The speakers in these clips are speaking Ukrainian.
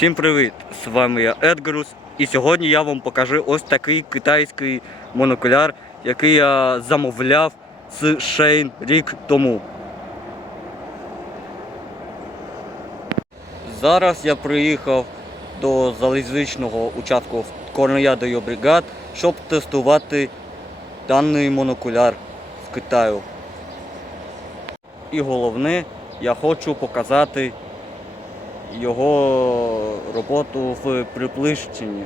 Всім привіт! З вами я Едгарус. І сьогодні я вам покажу ось такий китайський монокуляр, який я замовляв з Shein рік тому. Зараз я приїхав до залізничного участку Корнеядою бригад, щоб тестувати даний монокуляр з Китаю. І головне, я хочу показати його роботу в приближенні.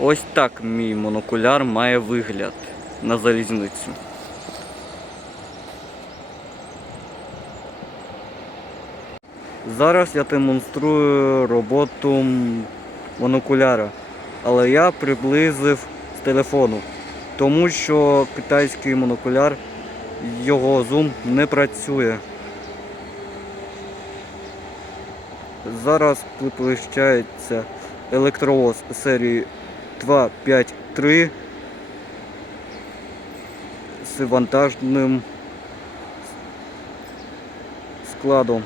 Ось так мій монокуляр має вигляд на залізницю. Зараз я демонструю роботу монокуляра, але я приблизив з телефону, тому що китайський монокуляр, його зум не працює. Зараз приближається електровоз серії 253 з вантажним складом.